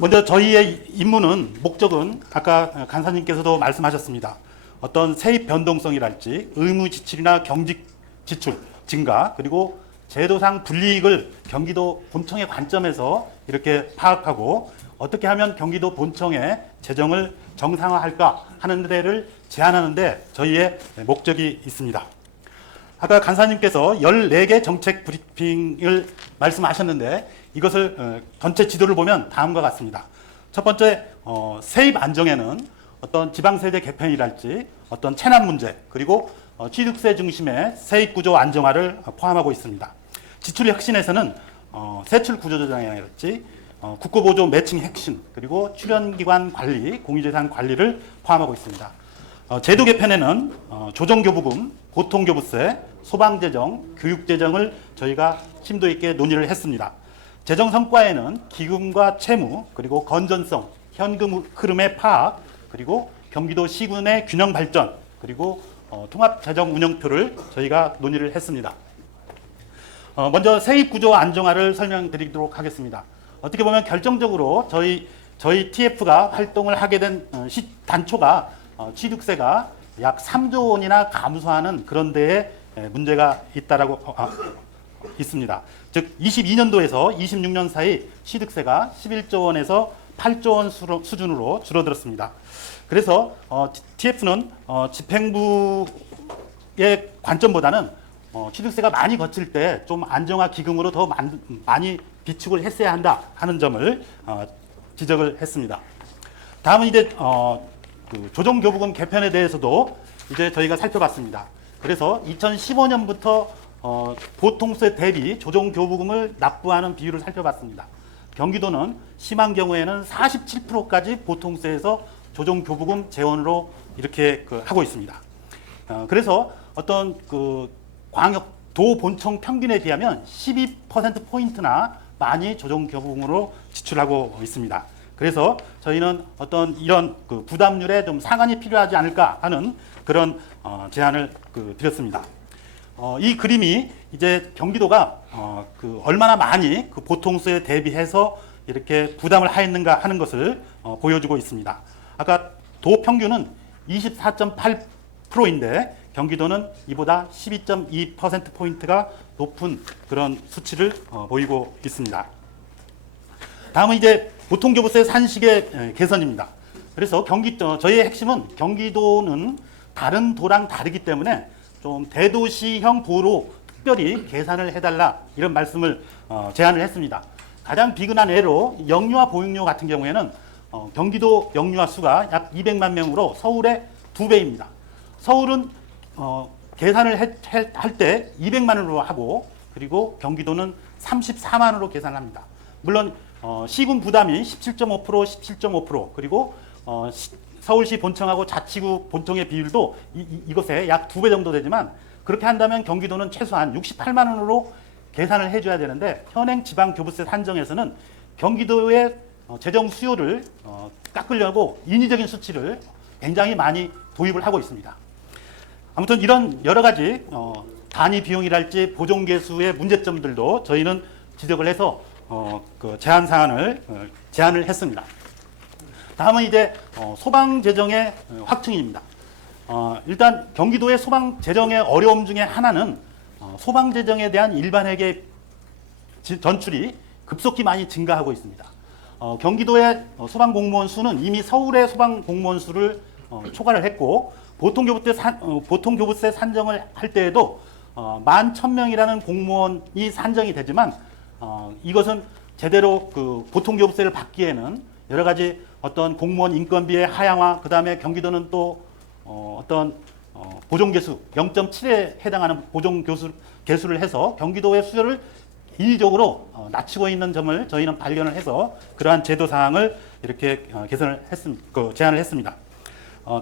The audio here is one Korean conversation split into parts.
먼저 저희의 임무는, 목적은 아까 간사님께서도 말씀하셨습니다. 어떤 세입 변동성이랄지 의무 지출이나 경직 지출 증가, 그리고 제도상 불이익을 경기도 본청의 관점에서 이렇게 파악하고 어떻게 하면 경기도 본청의 재정을 정상화할까 하는 데를 제안하는 데 저희의 목적이 있습니다. 아까 간사님께서 14개 정책 브리핑을 말씀하셨는데 이것을 전체 지도를 보면 다음과 같습니다. 첫 번째, 세입 안정에는 어떤 지방세제 개편이랄지 어떤 체납 문제, 그리고 취득세 중심의 세입 구조 안정화를 포함하고 있습니다. 지출 혁신에서는 세출 구조 조정이랄지 국고보조 매칭 혁신, 그리고 출연기관 관리, 공유재산 관리를 포함하고 있습니다. 제도 개편에는 조정교부금, 보통교부세, 소방재정, 교육재정을 저희가 심도 있게 논의를 했습니다. 재정 성과에는 기금과 채무, 그리고 건전성, 현금 흐름의 파악, 그리고 경기도 시군의 균형 발전, 그리고 통합재정 운영표를 저희가 논의를 했습니다. 먼저 세입구조 안정화를 설명드리도록 하겠습니다. 어떻게 보면 결정적으로 저희 TF가 활동을 하게 된 단초가 취득세가 약 3조 원이나 감소하는 그런 데에 문제가 있다라고 있습니다. 즉 22년도에서 26년 사이 취득세가 11조 원에서 8조 원 수준으로 줄어들었습니다. 그래서 TF는 집행부의 관점보다는 취득세가 많이 거칠 때 좀 안정화 기금으로 더 많이 비축을 했어야 한다 하는 점을 지적을 했습니다. 다음은 이제 그 조정교부금 개편에 대해서도 이제 저희가 살펴봤습니다. 그래서 2015년부터 보통세 대비 조정교부금을 납부하는 비율을 살펴봤습니다. 경기도는 심한 경우에는 47%까지 보통세에서 조정교부금 재원으로 이렇게 하고 있습니다. 그래서 어떤 그 광역도 본청 평균에 비하면 12%포인트나 많이 조정교부금으로 지출하고 있습니다. 그래서 저희는 어떤 이런 그 부담률에 좀 상한이 필요하지 않을까 하는 그런 제안을 드렸습니다. 이 그림이 이제 경기도가 그 얼마나 많이 그 보통세에 대비해서 이렇게 부담을 하였는가 하는 것을 보여주고 있습니다. 아까 도 평균은 24.8%인데 경기도는 이보다 12.2%포인트가 높은 그런 수치를 보이고 있습니다. 다음은 이제 보통교부세 산식의 개선입니다. 그래서 저희의 핵심은 경기도는 다른 도랑 다르기 때문에 좀 대도시형 도로 특별히 계산을 해달라 이런 말씀을 제안을 했습니다. 가장 비근한 예로 영유아 보육료 같은 경우에는 경기도 영유아 수가 약 200만 명으로 서울의 2배입니다. 서울은 계산을 할 때 200만 원으로 하고 그리고 경기도는 34만 원으로 계산합니다. 물론 시군 부담이 17.5%, 17.5% 그리고 서울시 본청하고 자치구 본청의 비율도 이것에 약 2배 정도 되지만 그렇게 한다면 경기도는 최소한 68만 원으로 계산을 해줘야 되는데 현행 지방교부세 산정에서는 경기도의 재정 수요를 깎으려고 인위적인 수치를 굉장히 많이 도입을 하고 있습니다. 아무튼 이런 여러 가지 단위 비용이랄지 보존개수의 문제점들도 저희는 지적을 해서 그 제안 사안을 제안을 했습니다. 다음은 이제 소방 재정의 확충입니다. 일단 경기도의 소방 재정의 어려움 중에 하나는 소방 재정에 대한 일반회계 전출이 급속히 많이 증가하고 있습니다. 경기도의 소방 공무원 수는 이미 서울의 소방 공무원 수를 초과를 했고 보통교부세 산정을 할 때에도 11,000명이라는 공무원이 산정이 되지만 이것은 제대로 그 보통교부세를 받기에는 여러 가지 어떤 공무원 인건비의 하향화, 그 다음에 경기도는 또 어떤 보존개수 0.7에 해당하는 보존개수를 해서 경기도의 수요를 인위적으로 낮추고 있는 점을 저희는 발견을 해서 그러한 제도 사항을 이렇게 제안을 했습니다.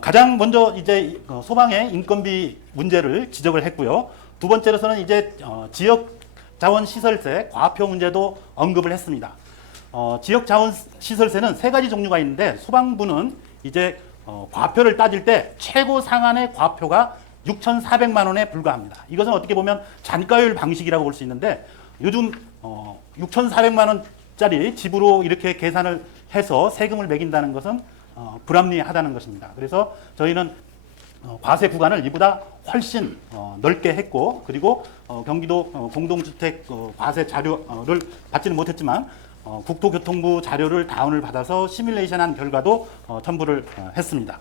가장 먼저 이제 소방의 인건비 문제를 지적을 했고요. 두 번째로서는 이제 지역자원시설세 과표 문제도 언급을 했습니다. 지역자원시설세는 세 가지 종류가 있는데 소방부는 이제 과표를 따질 때 최고 상한의 과표가 6,400만 원에 불과합니다. 이것은 어떻게 보면 잔가율 방식이라고 볼 수 있는데 요즘 6,400만 원짜리 집으로 이렇게 계산을 해서 세금을 매긴다는 것은 불합리하다는 것입니다. 그래서 저희는 과세 구간을 이보다 훨씬 넓게 했고, 그리고 경기도 공동주택 과세 자료를 받지는 못했지만 국토교통부 자료를 다운을 받아서 시뮬레이션한 결과도 첨부를 했습니다.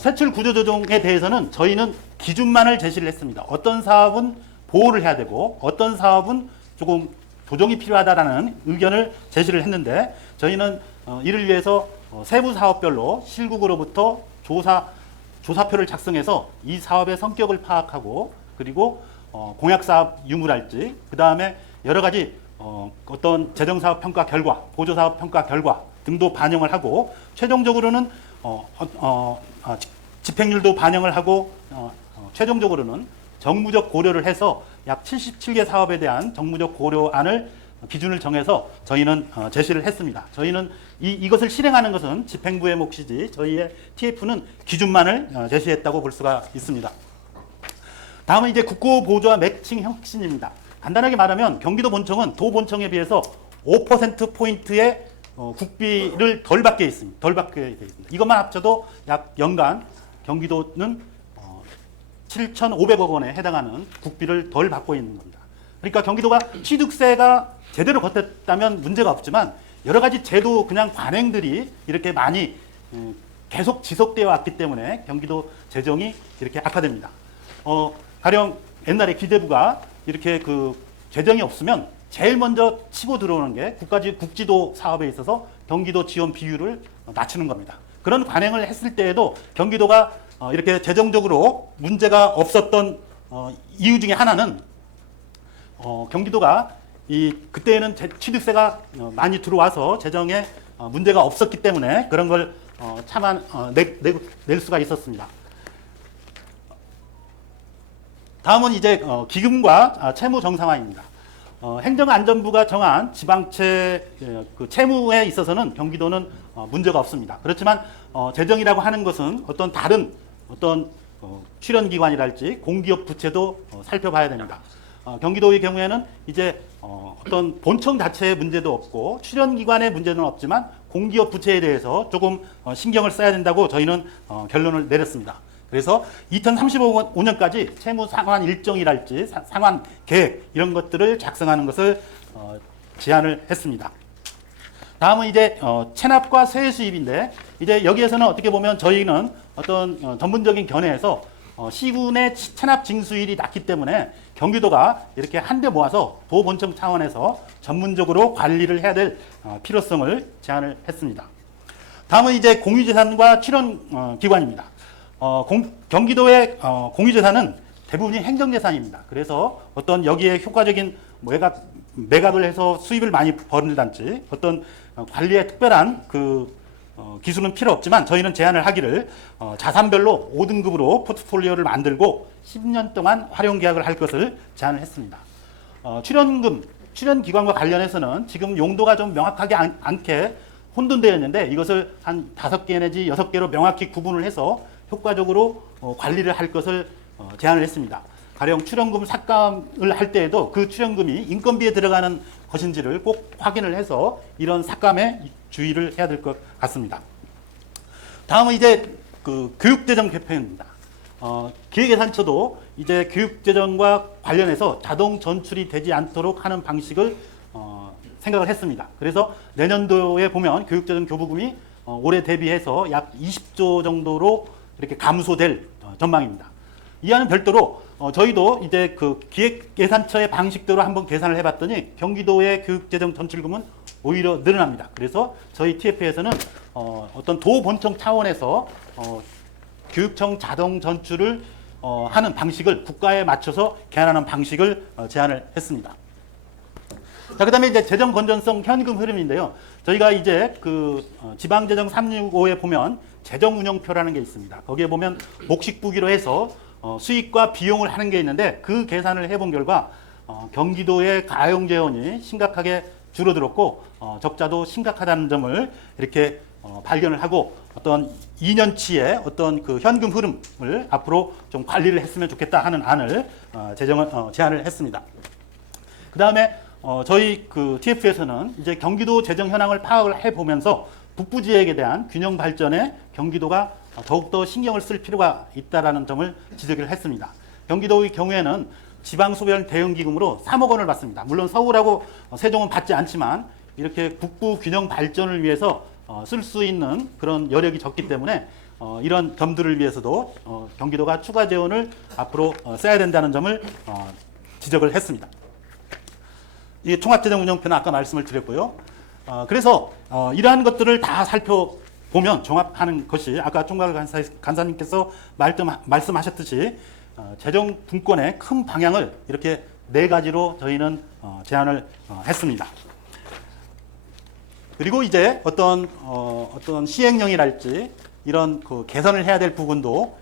세출 구조조정에 대해서는 저희는 기준만을 제시를 했습니다. 어떤 사업은 보호를 해야 되고 어떤 사업은 조금 조정이 필요하다라는 의견을 제시를 했는데, 저희는 이를 위해서 세부 사업별로 실국으로부터 조사표를 작성해서 이 사업의 성격을 파악하고, 그리고 공약사업 유무랄지, 그 다음에 여러 가지 어떤 재정사업 평가 결과, 보조사업 평가 결과 등도 반영을 하고, 최종적으로는 집행률도 반영을 하고, 최종적으로는 정무적 고려를 해서 약 77개 사업에 대한 정무적 고려안을 기준을 정해서 저희는 제시를 했습니다. 저희는 이것을 실행하는 것은 집행부의 몫이지 저희의 TF는 기준만을 제시했다고 볼 수가 있습니다. 다음은 이제 국고 보조와 매칭 혁신입니다. 간단하게 말하면 경기도 본청은 도 본청에 비해서 5%포인트의 국비를 덜 받게 되어 있습니다. 이것만 합쳐도 약 연간 경기도는 7,500억 원에 해당하는 국비를 덜 받고 있는 겁니다. 그러니까 경기도가 취득세가 제대로 걷었다면 문제가 없지만 여러 가지 제도 그냥 관행들이 이렇게 많이 계속 지속되어 왔기 때문에 경기도 재정이 이렇게 악화됩니다. 가령 옛날에 기재부가 이렇게 그 재정이 없으면 제일 먼저 치고 들어오는 게 국지도 사업에 있어서 경기도 지원 비율을 낮추는 겁니다. 그런 관행을 했을 때에도 경기도가 이렇게 재정적으로 문제가 없었던 이유 중에 하나는 경기도가 그때는 취득세가 많이 들어와서 재정에 문제가 없었기 때문에 그런 걸 낼 수가 있었습니다. 다음은 이제 기금과 채무 정상화입니다. 행정안전부가 정한 지방채 그 채무에 있어서는 경기도는 문제가 없습니다. 그렇지만 재정이라고 하는 것은 어떤 다른 출연기관이랄지 공기업 부채도 살펴봐야 됩니다. 경기도의 경우에는 이제 어떤 본청 자체의 문제도 없고 출연기관의 문제는 없지만 공기업 부채에 대해서 조금 신경을 써야 된다고 저희는 결론을 내렸습니다. 그래서 2035년까지 채무 상환 일정이랄지 상환 계획 이런 것들을 작성하는 것을 제안을 했습니다. 다음은 이제 체납과 세액 수입인데, 이제 여기에서는 어떻게 보면 저희는 어떤 전문적인 견해에서 시군의 체납 징수율이 낮기 때문에 경기도가 이렇게 한데 모아서 도본청 차원에서 전문적으로 관리를 해야 될 필요성을 제안을 했습니다. 다음은 이제 공유재산과 출연기관입니다. 경기도의 공유재산은 대부분이 행정재산입니다. 그래서 어떤 여기에 효과적인 매각을 해서 수입을 많이 벌는단지 어떤 관리에 특별한 기술은 필요 없지만 저희는 제안을 하기를 자산별로 5등급으로 포트폴리오를 만들고 10년 동안 활용 계약을 할 것을 제안을 했습니다. 출연기관과 관련해서는 지금 용도가 좀 명확하게 않게 혼돈되어 있는데 이것을 한 5개 내지 6개로 명확히 구분을 해서 효과적으로 관리를 할 것을 제안을 했습니다. 가령 출연금 삭감을 할 때에도 그 출연금이 인건비에 들어가는 것인지를 꼭 확인을 해서 이런 삭감에 주의를 해야 될 것 같습니다. 다음은 이제 교육재정 개편입니다. 기획예산처도 이제 교육재정과 관련해서 자동 전출이 되지 않도록 하는 방식을 생각을 했습니다. 그래서 내년도에 보면 교육재정 교부금이 올해 대비해서 약 20조 정도로 이렇게 감소될 전망입니다. 이와는 별도로 저희도 이제 기획예산처의 방식대로 한번 계산을 해봤더니 경기도의 교육재정 전출금은 오히려 늘어납니다. 그래서 저희 TF에서는 어떤 도본청 차원에서 교육청 자동 전출을 하는 방식을 국가에 맞춰서 개안하는 방식을 제안을 했습니다. 자, 그다음에 이제 재정 건전성 현금 흐름인데요. 저희가 이제 지방재정 365에 보면 재정운영표라는 게 있습니다. 거기에 보면 목식부기로 해서 수익과 비용을 하는 게 있는데 그 계산을 해본 결과 경기도의 가용재원이 심각하게 줄어들었고 적자도 심각하다는 점을 이렇게 발견을 하고 어떤 2년치의 어떤 현금 흐름을 앞으로 좀 관리를 했으면 좋겠다 하는 안을 제안을 했습니다. 그 다음에 저희 그 TF에서는 이제 경기도 재정 현황을 파악을 해 보면서 북부 지역에 대한 균형 발전에 경기도가 더욱더 신경을 쓸 필요가 있다라는 점을 지적을 했습니다. 경기도의 경우에는 지방소별 대응기금으로 3억 원을 받습니다. 물론 서울하고 세종은 받지 않지만 이렇게 북부 균형 발전을 위해서 쓸 수 있는 그런 여력이 적기 때문에 이런 점들을 위해서도 경기도가 추가 재원을 앞으로 써야 된다는 점을 지적을 했습니다. 이 종합재정운영표는 아까 말씀을 드렸고요. 그래서 이러한 것들을 다 살펴보면 종합하는 것이 아까 총괄 간사님께서 말씀하셨듯이 재정 분권의 큰 방향을 이렇게 4가지로 저희는 제안을 했습니다. 그리고 이제 어떤 시행령이랄지 이런 그 개선을 해야 될 부분도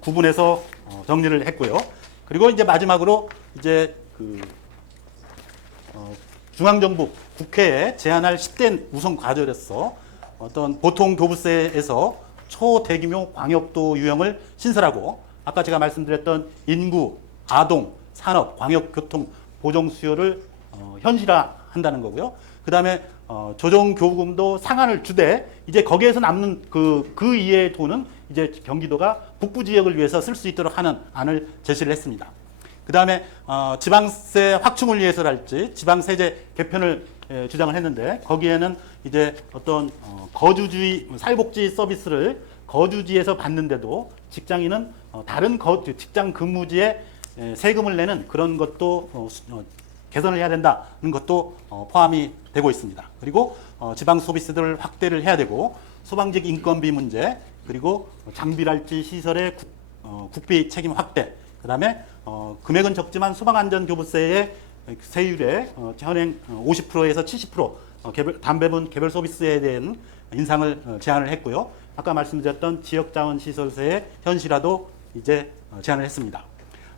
구분해서 정리를 했고요. 그리고 이제 마지막으로 이제 그 중앙정부 국회에 제안할 10대 우선 과제로서 어떤 보통 교부세에서 초대규모 광역도 유형을 신설하고 아까 제가 말씀드렸던 인구, 아동, 산업, 광역교통 보정 수요를 현실화한다는 거고요. 그 다음에 조정교부금도 상한을 주되 이제 거기에서 남는 그 이외의 돈은 이제 경기도가 북부 지역을 위해서 쓸 수 있도록 하는 안을 제시를 했습니다. 그 다음에 지방세 확충을 위해서랄지 지방세제 개편을 주장을 했는데 거기에는 이제 어떤 거주지 사회복지 서비스를 거주지에서 받는데도 직장인은 다른 직장 근무지에 세금을 내는 그런 것도 개선을 해야 된다는 것도 포함이 되고 있습니다. 그리고 지방 서비스들을 확대를 해야 되고 소방직 인건비 문제 그리고 장비랄지 시설의 국비 책임 확대 그 다음에 금액은 적지만 소방안전교부세의 세율의 현행 50%에서 70% 담배분 개별 서비스에 대한 인상을 제안을 했고요. 아까 말씀드렸던 지역자원시설세의 현실화도 이제 제안을 했습니다.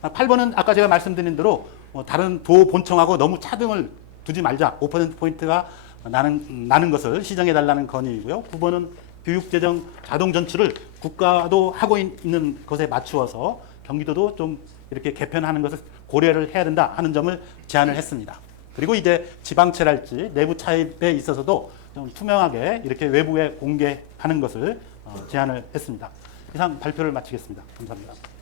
8번은 아까 제가 말씀드린 대로 다른 도 본청하고 너무 차등을 두지 말자. 5%포인트가 나는 것을 시정해달라는 건의이고요. 9번은 교육재정 자동 전출을 국가도 하고 있는 것에 맞추어서 경기도도 좀 이렇게 개편하는 것을 고려를 해야 된다 하는 점을 제안을 했습니다. 그리고 이제 지방채랄지 내부 차입에 있어서도 좀 투명하게 이렇게 외부에 공개하는 것을 제안을 했습니다. 이상 발표를 마치겠습니다. 감사합니다.